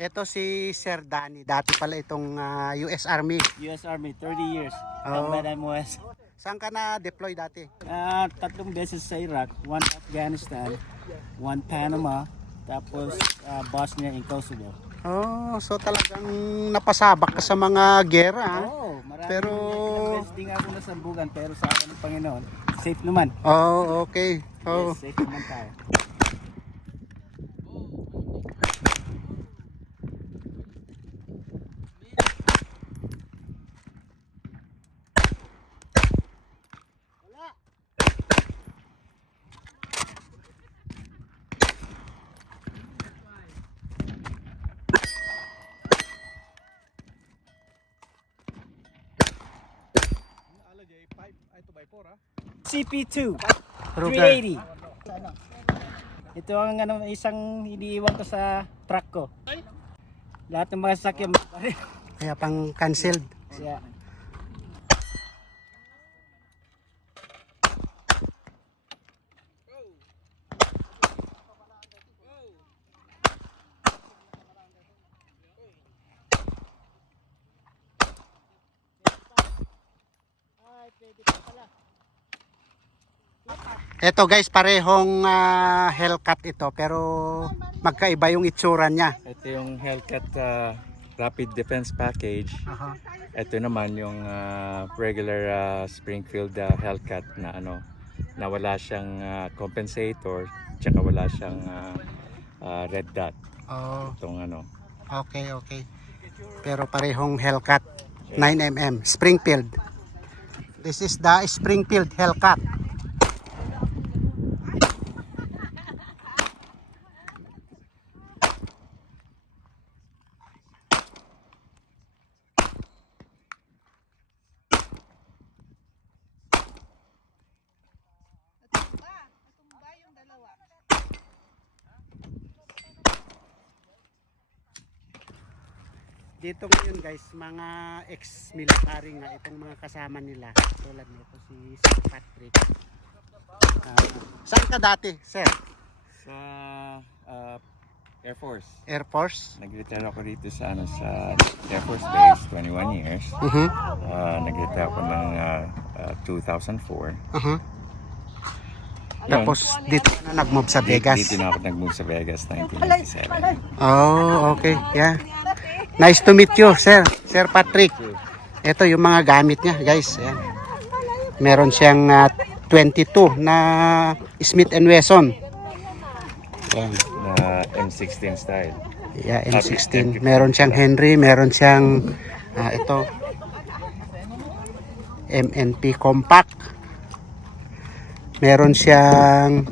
Ito si Sir Danny. Dati pala itong US Army. US Army, 30 years. Oh. MOS. Saan ka na-deploy dati? Tatlong beses sa Iraq, one Afghanistan, one Panama, tapos Bosnia and Kosovo. Oh, so talagang napasabak ka sa mga gera. Oo, marami. Pero Hindi nga ako nasambugan, pero sa akin ng Panginoon, safe naman. oh, okay. Oh. Yes, safe naman tayo. CP2 Ruger. 380. Ito ang isang iniiwan ko sa truck ko. Lahat ng mga sasakyan Kaya pang canceled. yeah. Ito guys, parehong Hellcat ito pero magkaiba yung itsura niya. Ito yung Hellcat Rapid Defense Package. Aha. Ito naman yung regular Springfield Hellcat na na wala siyang compensator, tsaka wala siyang red dot. Oh, Itong okay, okay. Pero parehong Hellcat 9mm Springfield. This is the Springfield Hellcat. Dito ngayon guys, mga ex-military nga itong mga kasama nila. Tulad nito si Sir Patrick. Saan ka dati, sir? sa Air Force. Air Force? Nag-retire ako dito sa sa Air Force Base 21 years. Nag-retire ako ng 2004. Tapos dito ka na nag-move sa Vegas. Dito na ako nag-move sa Vegas 1997. Oh, okay. Yeah. Nice to meet you, sir. Sir Patrick. Ito yung mga gamit niya, guys. Ayan. Meron siyang 22 na Smith & Wesson. Ayan. Na M16 style. Yeah, M16. Meron siyang Henry, meron siyang ito MNP Compact. Meron siyang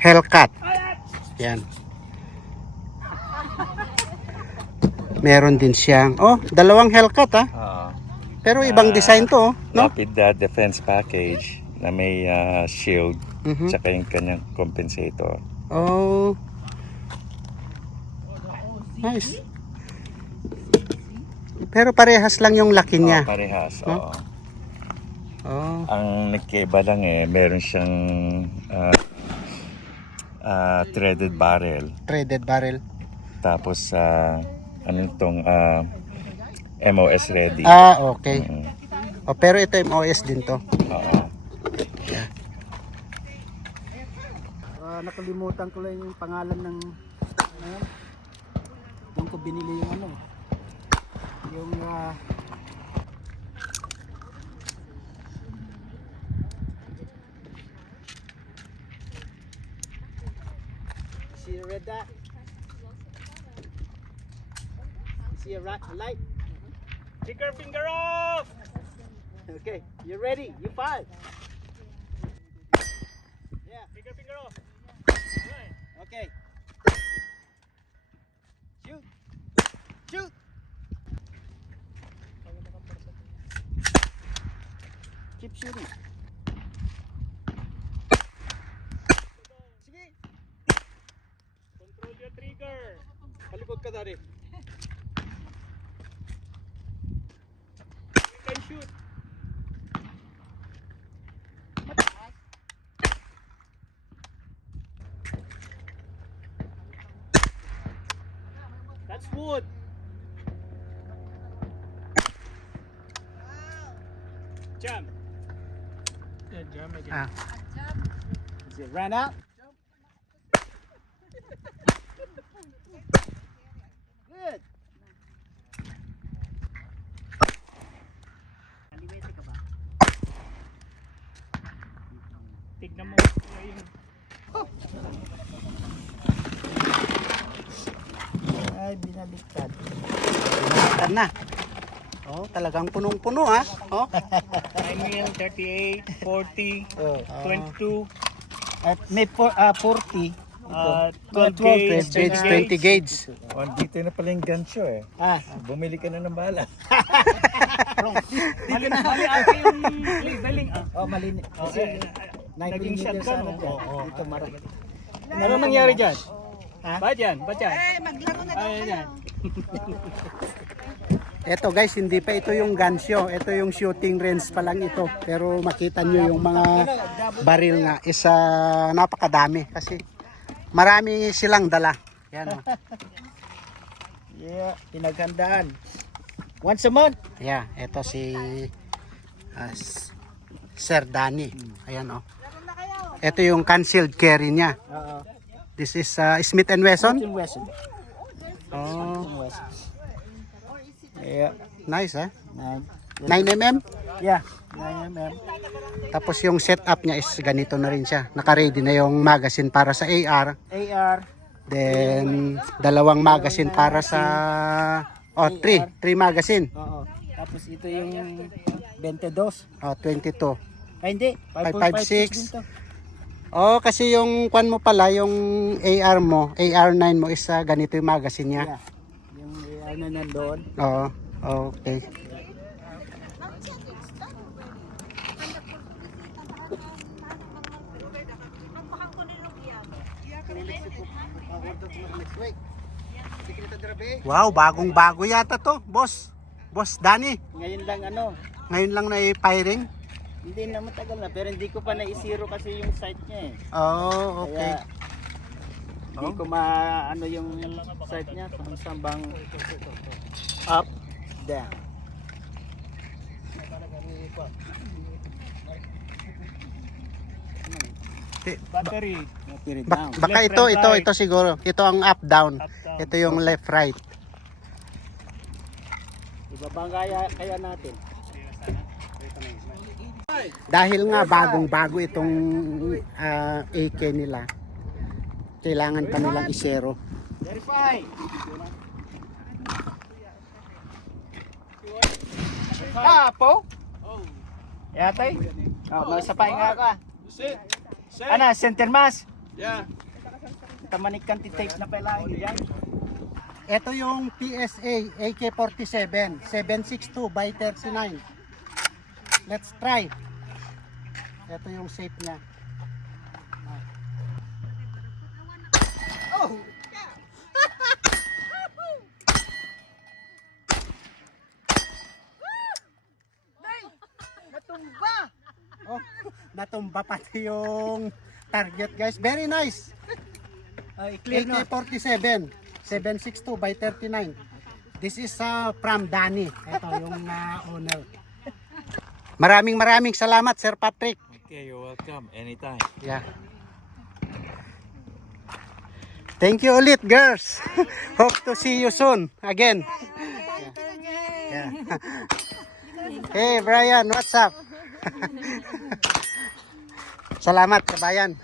Hellcat. Yan. Meron din siyang dalawang Hellcat Pero ibang design to, no? Rapid Defense Package na may shield, tsaka yung kanyang compensator. Oh. Nice. Pero parehas lang yung laki niya. Parehas, No? Oh. Ang nagkaiba lang meron siyang threaded barrel. Threaded barrel. Tapos MOS ready. Okay. Pero ito MOS din to. Oo. Nakalimutan ko lang yung pangalan ng doon ko binili yung yung see a red dot? See a light? Kick your finger off! Okay, you ready? You fire. Yeah, kick your finger off. Okay. Shoot. Shoot. Keep shooting. Sige. Control your trigger. Palikod ka dari. You can shoot. That's wood. Jump. Yeah, jump again. Ah. Is it ran out? Good. Tignan mo yung ay binaliktad. Binaliktad na. Oh, talagang punong-puno ha. Oh. 9 38, 40, Oh. 22, at may 40, 12 12 gauge, 20 gauge. Oh, dito na pala yung gun show eh. Bumili ka na ng bala. Mali na mali ate yung labeling. Oh, malinis. Kasi Naging shotgun. Ito marami. Ano nangyari dyan? Ba't yan? Ba't yan? Maglago na daw Ay, yan. Eto guys, hindi pa ito yung gun show. Ito yung shooting range pa lang ito. Pero makita nyo yung mga baril nga is napakadami kasi marami silang dala. Yan oh. Yeah, pinaghandaan. Once a month. Yeah, ito si Sir Danny. Ayan oh. Ito yung concealed carry niya. This is Smith & Wesson. Wesson. Oh, Wesson. Yeah. nice ha. 9. 9mm. Yeah. 9mm. Tapos yung setup niya is ganito na rin siya. Naka-ready na yung magazine para sa AR. AR. Then, dalawang magazine para sa... Oh, 3 magazine. Oo. Tapos ito yung 22. Oh, 22. Ay hindi. 5.56. din to. Oh, kasi yung kwan mo pala, yung AR mo, AR9 mo is ganito yung magazine niya. Yeah. Yung AR na nandoon. Oo, okay. Wow, bagong-bago yata to, boss. Boss Danny. Ngayon lang ano. Ngayon lang na firing. Hindi na matagal na. Pero hindi ko pa na-zero kasi yung site niya eh. Oh, okay. Kaya hindi ko maano yung site niya kung saan bang up, down. Battery down. Baka Left, ito, right, ito, right. ito siguro. Ito ang up, down. Up, down. Ito yung left, right. Ibaba kaya natin. Dahil nga bagong-bago itong AK nila, kailangan pa nilang isero. Verify. Po? Yatay? Oh, masapain nga ka. Ana, center mass. Yeah. Tamanik kanti tape na pala yan. Ito yung PSA AK-47 762 by 39. Let's try. Ito yung shape niya. Oh! Natumba! Oh, natumba pati yung target guys. Very nice. Clear no? AK-47 762 by 39. This is from Danny. Ito yung owner. Maraming salamat Sir Patrick. Okay, you're welcome. Anytime. Yeah. Thank you ulit girls. Hope to see you soon again. Yeah. Hey Brian, what's up? Salamat kabayan.